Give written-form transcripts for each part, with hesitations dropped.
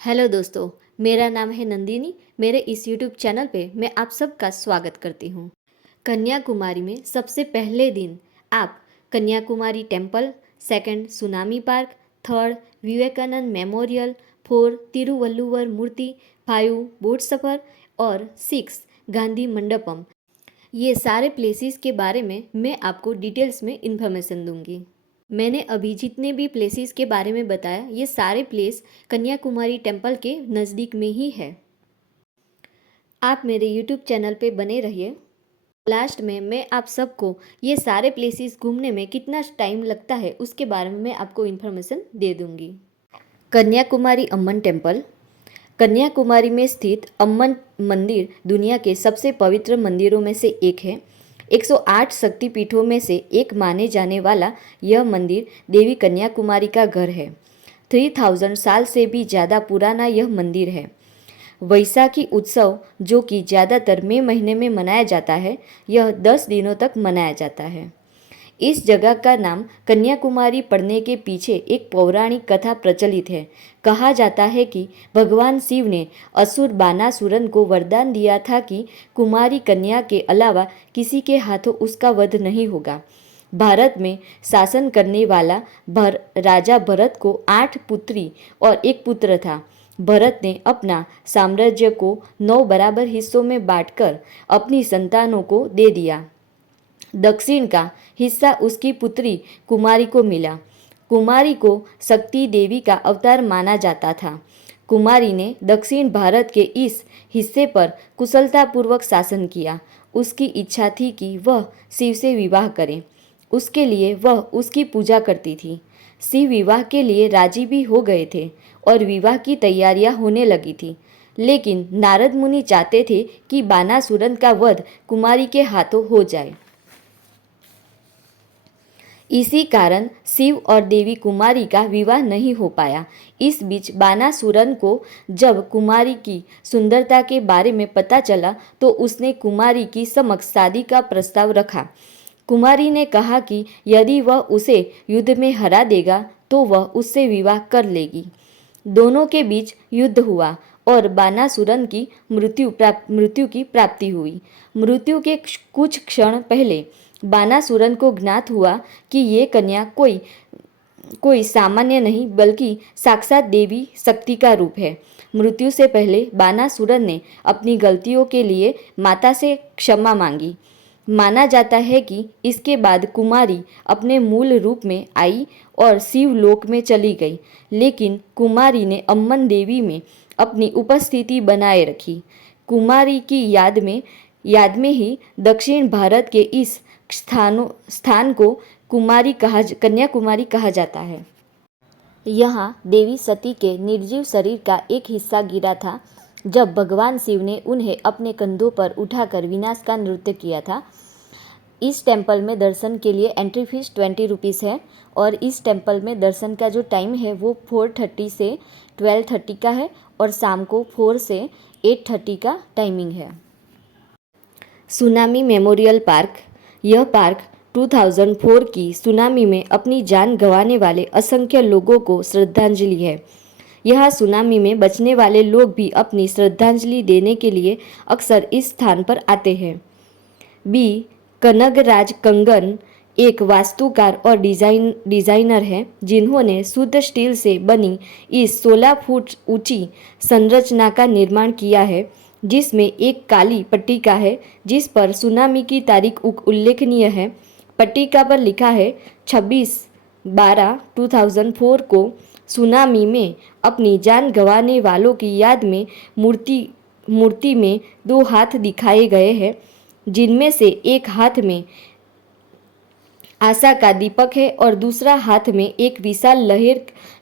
Hello दोस्तों, मेरा नाम है नंदिनी। मेरे इस यूट्यूब चैनल पे मैं आप सबका स्वागत करती हूँ। कन्याकुमारी में सबसे पहले दिन आप Kanyakumari temple, second tsunami park, third Vivekananda memorial, four Thiruvalluvar मूर्ति, फाइव बोट सफर और सिक्स गांधी मंडपम, ये सारे प्लेसेस के बारे में मैं आपको डिटेल्स में इन्फॉर्मेशन दूंगी। मैंने अभी जितने भी प्लेसेस के बारे में बताया, ये सारे प्लेस कन्याकुमारी टेम्पल के नज़दीक में ही है। आप मेरे यूट्यूब चैनल पे बने रहिए। लास्ट में मैं आप सबको ये सारे प्लेसेस घूमने में कितना टाइम लगता है उसके बारे में मैं आपको इन्फॉर्मेशन दे दूंगी। कन्याकुमारी अम्मन टेम्पल। कन्याकुमारी में स्थित अम्मन मंदिर दुनिया के सबसे पवित्र मंदिरों में से एक है। 108 शक्तिपीठों में से एक माने जाने वाला यह मंदिर देवी कन्याकुमारी का घर है। 3000 साल से भी ज़्यादा पुराना यह मंदिर है। वैसाखी उत्सव, जो कि ज़्यादातर मई महीने में मनाया जाता है, यह 10 दिनों तक मनाया जाता है। इस जगह का नाम कन्याकुमारी पड़ने के पीछे एक पौराणिक कथा प्रचलित है। कहा जाता है कि भगवान शिव ने असुर बानासुरन को वरदान दिया था कि कुमारी कन्या के अलावा किसी के हाथों उसका वध नहीं होगा। भारत में शासन करने वाला राजा भरत को 8 पुत्री और एक पुत्र था। भरत ने अपना साम्राज्य को 9 बराबर हिस्सों में बांटकर अपनी संतानों को दे दिया। दक्षिण का हिस्सा उसकी पुत्री कुमारी को मिला। कुमारी को शक्ति देवी का अवतार माना जाता था। कुमारी ने दक्षिण भारत के इस हिस्से पर कुशलतापूर्वक शासन किया। उसकी इच्छा थी कि वह शिव से विवाह करे। उसके लिए वह उसकी पूजा करती थी। शिव विवाह के लिए राजी भी हो गए थे और विवाह की तैयारियां होने लगी थी। लेकिन नारद मुनि चाहते थे कि बानासुरन का वध कुमारी के हाथों हो जाए। इसी कारण शिव और देवी कुमारी का विवाह नहीं हो पाया। इस बीच बानासुरन को जब कुमारी की सुंदरता के बारे में पता चला तो उसने कुमारी की समक्ष शादी का प्रस्ताव रखा। कुमारी ने कहा कि यदि वह उसे युद्ध में हरा देगा तो वह उससे विवाह कर लेगी। दोनों के बीच युद्ध हुआ और बानासुरन की मृत्यु की प्राप्ति हुई। मृत्यु के कुछ क्षण पहले बानासुरन को ज्ञात हुआ कि ये कन्या कोई सामान्य नहीं बल्कि साक्षात देवी शक्ति का रूप है। मृत्यु से पहले बानासुरन ने अपनी गलतियों के लिए माता से क्षमा मांगी। माना जाता है कि इसके बाद कुमारी अपने मूल रूप में आई और शिवलोक में चली गई, लेकिन कुमारी ने अम्मन देवी में अपनी उपस्थिति बनाए रखी। कुमारी की याद में ही दक्षिण भारत के इस स्थान को कन्याकुमारी कहा जाता है। यहाँ देवी सती के निर्जीव शरीर का एक हिस्सा गिरा था जब भगवान शिव ने उन्हें अपने कंधों पर उठाकर विनाश का नृत्य किया था। इस टेम्पल में दर्शन के लिए एंट्री फीस 20 रुपीज़ है और इस टेम्पल में दर्शन का जो टाइम है वो 4:30 से 12:30 का है और शाम को 4 से 8:30 का टाइमिंग है। Tsunami memorial park. यह पार्क 2004 की सुनामी में अपनी जान गंवाने वाले असंख्य लोगों को श्रद्धांजलि है। यहाँ सुनामी में बचने वाले लोग भी अपनी श्रद्धांजलि देने के लिए अक्सर इस स्थान पर आते हैं। बी कनगराज कंगन एक वास्तुकार और डिज़ाइनर हैं जिन्होंने शुद्ध स्टील से बनी इस 16 फुट ऊंची संरचना का निर्माण किया है, जिसमें एक काली पट्टिका है जिस पर सुनामी की तारीख उल्लेखनीय है। पट्टिका पर लिखा है 26/12/2004 को सुनामी में अपनी जान गंवाने वालों की याद में मूर्ति में 2 हाथ दिखाए गए हैं, जिनमें से एक हाथ में आशा का दीपक है और दूसरा हाथ में एक विशाल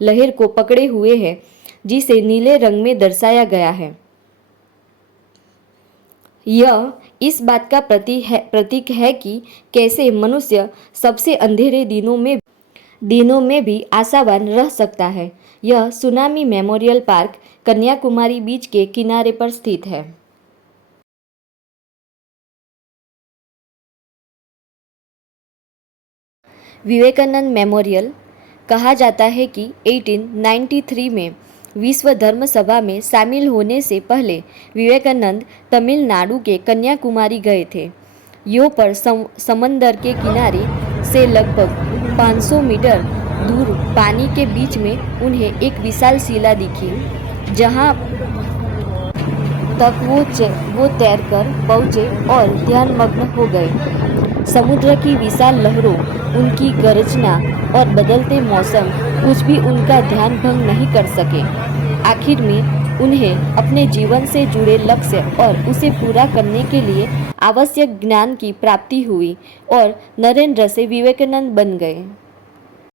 लहर को पकड़े हुए है, जिसे नीले रंग में दर्शाया गया है। यह इस बात का प्रतीक है कि कैसे मनुष्य सबसे अंधेरे दिनों में भी आशावान रह सकता है। यह सुनामी मेमोरियल पार्क कन्याकुमारी बीच के किनारे पर स्थित है। विवेकानंद मेमोरियल। कहा जाता है कि 1893 में विश्व धर्म सभा में शामिल होने से पहले विवेकानंद तमिलनाडु के कन्याकुमारी गए थे। यो पर समंदर के किनारे से लगभग 500 मीटर दूर पानी के बीच में उन्हें एक विशाल शिला दिखी, जहां तक वो तैरकर पहुंचे और ध्यानमग्न हो गए। समुद्र की विशाल लहरों, उनकी गर्जना और बदलते मौसम कुछ भी उनका ध्यान भंग नहीं कर सके। आखिर में उन्हें अपने जीवन से जुड़े लक्ष्य और उसे पूरा करने के लिए आवश्यक ज्ञान की प्राप्ति हुई और नरेंद्र से विवेकानंद बन गए।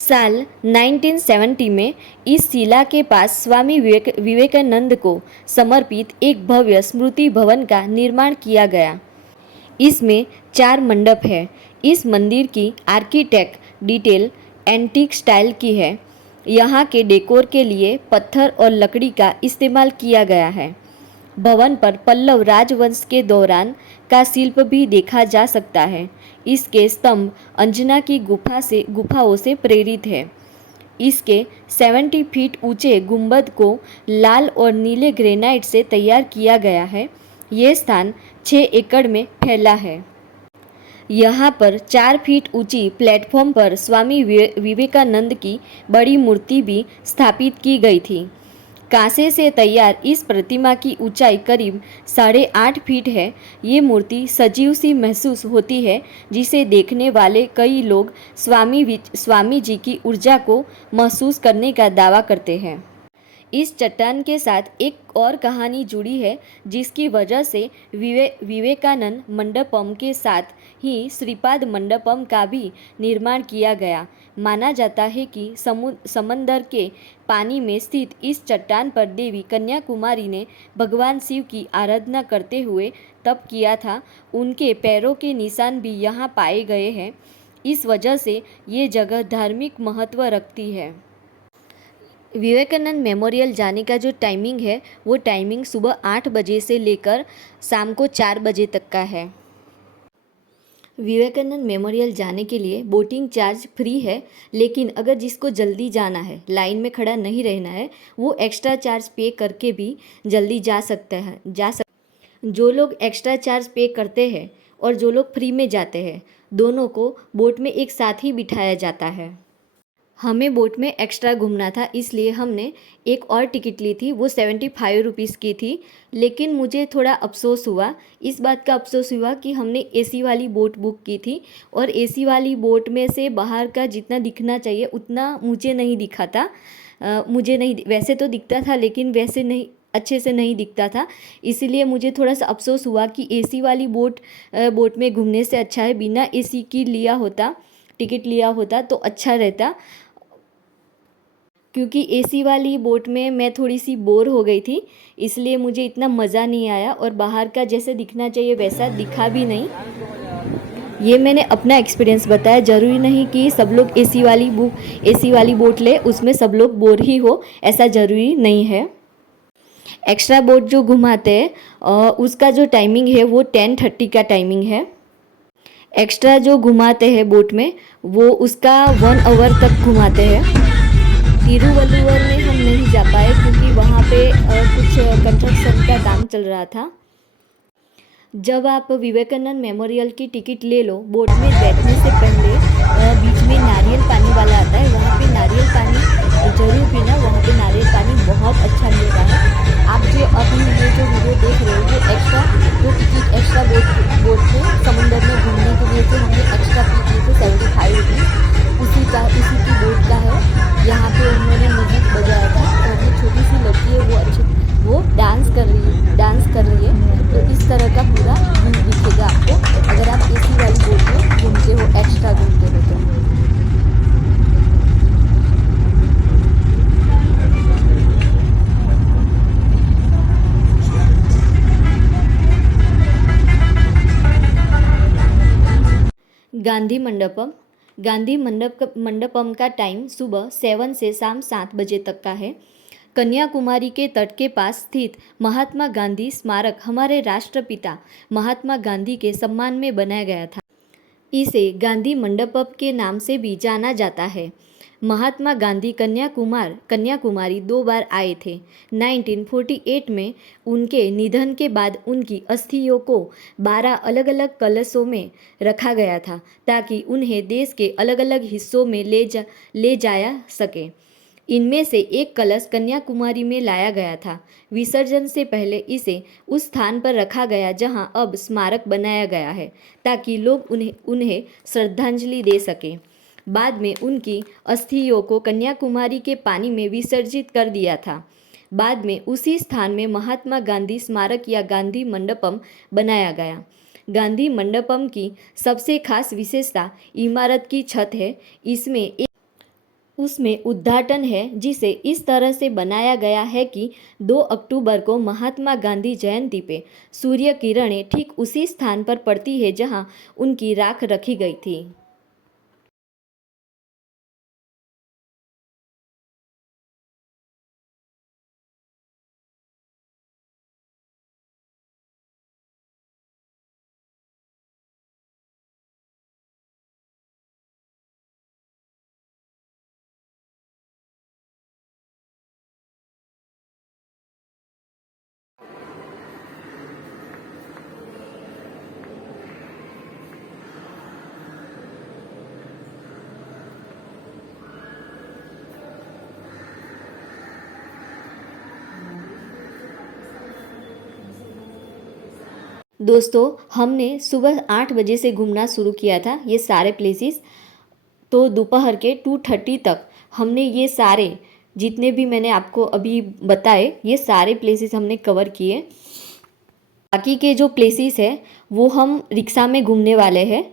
साल 1970 में इस शिला के पास स्वामी विवेकानंद को समर्पित एक भव्य स्मृति भवन का निर्माण किया गया। इसमें 4 मंडप है। इस मंदिर की आर्किटेक्ट डिटेल एंटीक स्टाइल की है। यहाँ के डेकोर के लिए पत्थर और लकड़ी का इस्तेमाल किया गया है। भवन पर पल्लव राजवंश के दौरान का शिल्प भी देखा जा सकता है। इसके स्तंभ अंजना की गुफाओं से प्रेरित है। इसके 70 फीट ऊंचे गुंबद को लाल और नीले ग्रेनाइट से तैयार किया गया है। ये स्थान 6 एकड़ में फैला है। यहाँ पर 4 फीट ऊंची प्लेटफॉर्म पर स्वामी विवेकानंद की बड़ी मूर्ति भी स्थापित की गई थी। कांसे से तैयार इस प्रतिमा की ऊंचाई करीब 8.5 फीट है। ये मूर्ति सजीव सी महसूस होती है, जिसे देखने वाले कई लोग स्वामी जी की ऊर्जा को महसूस करने का दावा करते हैं। इस चट्टान के साथ एक और कहानी जुड़ी है, जिसकी वजह से विवेकानंद मंडपम के साथ ही श्रीपाद मंडपम का भी निर्माण किया गया। माना जाता है कि समंदर के पानी में स्थित इस चट्टान पर देवी कन्याकुमारी ने भगवान शिव की आराधना करते हुए तप किया था। उनके पैरों के निशान भी यहाँ पाए गए हैं। इस वजह से ये जगह धार्मिक महत्व रखती है। विवेकानंद मेमोरियल जाने का जो टाइमिंग है, वो टाइमिंग सुबह 8 बजे से लेकर शाम को 4 बजे तक का है। विवेकानंद मेमोरियल जाने के लिए बोटिंग चार्ज फ्री है, लेकिन अगर जिसको जल्दी जाना है, लाइन में खड़ा नहीं रहना है, वो एक्स्ट्रा चार्ज पे करके भी जल्दी जा सकते हैं। जो लोग एक्स्ट्रा चार्ज पे करते हैं और जो लोग फ्री में जाते हैं, दोनों को बोट में एक साथ ही बिठाया जाता है। हमें बोट में एक्स्ट्रा घूमना था, इसलिए हमने एक और टिकट ली थी। वो 75 रुपीज़ की थी। लेकिन मुझे थोड़ा अफसोस हुआ। इस बात का अफसोस हुआ कि हमने एसी वाली बोट बुक की थी और एसी वाली बोट में से बाहर का जितना दिखना चाहिए उतना मुझे नहीं दिखा था। मुझे नहीं, वैसे तो दिखता था लेकिन वैसे नहीं, अच्छे से नहीं दिखता था। इसलिए मुझे थोड़ा सा अफसोस हुआ कि एसी वाली बोट में घूमने से अच्छा है बिना एसी की टिकट लिया होता तो अच्छा रहता, क्योंकि एसी वाली बोट में मैं थोड़ी सी बोर हो गई थी। इसलिए मुझे इतना मज़ा नहीं आया और बाहर का जैसे दिखना चाहिए वैसा दिखा भी नहीं। ये मैंने अपना एक्सपीरियंस बताया। ज़रूरी नहीं कि सब लोग एसी वाली बोट ले, उसमें सब लोग बोर ही हो, ऐसा ज़रूरी नहीं है। एक्स्ट्रा बोट जो घुमाते हैं उसका जो टाइमिंग है वो 10:30 का टाइमिंग है। एक्स्ट्रा जो घुमाते हैं बोट में वो उसका 1 आवर तक घुमाते हैं। तिरुवल्लुवर में हम नहीं जा पाए क्योंकि वहाँ पे कुछ कंस्ट्रक्शन का काम चल रहा था। जब आप विवेकानंद मेमोरियल की टिकट ले लो, बोट में बैठने से पहले बीच में नारियल पानी वाला आता है, वहाँ पे नारियल पानी जरूर पीना। वहाँ पे नारियल पानी बहुत अच्छा मिलता है। आप जो अभी ये जो वीडियो देख रहे हो वो टिकट एक्स्ट्रा बोट में समुंदर में घूमने के लिए जो हमने एक्स्ट्रा पे किए थे 75 रुपीज़, उसी की बोट का है। यहाँ पे उन्होंने म्यूजिक बजाया था और ये छोटी सी लड़की है, वो डांस कर रही है। तो इस तरह का पूरा व्यू दिखेगा आपको अगर आप एसी वाली बोट में घूमते हो, एक्स्ट्रा घूमते हो तो। गांधी मंडपम का टाइम सुबह 7 से शाम 7 बजे तक का है। कन्याकुमारी के तट के पास स्थित महात्मा गांधी स्मारक हमारे राष्ट्रपिता महात्मा गांधी के सम्मान में बनाया गया था। इसे गांधी मंडपम के नाम से भी जाना जाता है। महात्मा गांधी कन्याकुमारी 2 बार आए थे। 1948 में उनके निधन के बाद उनकी अस्थियों को 12 अलग अलग कलशों में रखा गया था ताकि उन्हें देश के अलग अलग हिस्सों में ले जाया सके। इनमें से एक कलश कन्याकुमारी में लाया गया था। विसर्जन से पहले इसे उस स्थान पर रखा गया जहां अब स्मारक बनाया गया है ताकि लोग उन्हें श्रद्धांजलि दे सकें। बाद में उनकी अस्थियों को कन्याकुमारी के पानी में विसर्जित कर दिया था। बाद में उसी स्थान में महात्मा गांधी स्मारक या गांधी मंडपम बनाया गया। गांधी मंडपम की सबसे खास विशेषता इमारत की छत है। उसमें उद्घाटन है जिसे इस तरह से बनाया गया है कि 2 अक्टूबर को महात्मा गांधी जयंती पे सूर्य किरणें ठीक उसी स्थान पर पड़ती है जहां उनकी राख रखी गई थी। दोस्तों, हमने सुबह 8 बजे से घूमना शुरू किया था ये सारे प्लेसेस। तो दोपहर के 2:30 तक हमने ये सारे जितने भी मैंने आपको अभी बताए ये सारे प्लेसेस हमने कवर किए। बाकी के जो प्लेसेस है वो हम रिक्शा में घूमने वाले हैं।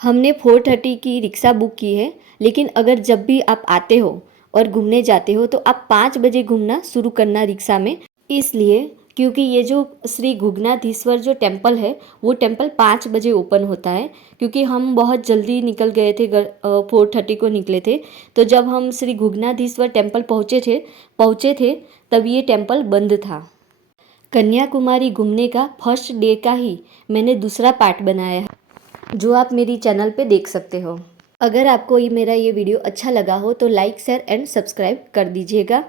हमने 4:30 की रिक्शा बुक की है, लेकिन अगर जब भी आप आते हो और घूमने जाते हो तो आप 5 बजे घूमना शुरू करना रिक्शा में। इसलिए क्योंकि ये जो श्री घुघनाधीश्वर जो टेम्पल है वो टेम्पल 5 बजे ओपन होता है। क्योंकि हम बहुत जल्दी निकल गए थे, 4:30 को निकले थे। तो जब हम श्री घुघनाधीश्वर टेम्पल पहुँचे थे तब ये टेम्पल बंद था। कन्याकुमारी घूमने का फर्स्ट डे का ही मैंने दूसरा पार्ट बनाया है जो आप मेरी चैनल पे देख सकते हो। अगर आपको मेरा ये वीडियो अच्छा लगा हो तो लाइक शेयर एंड सब्सक्राइब कर दीजिएगा।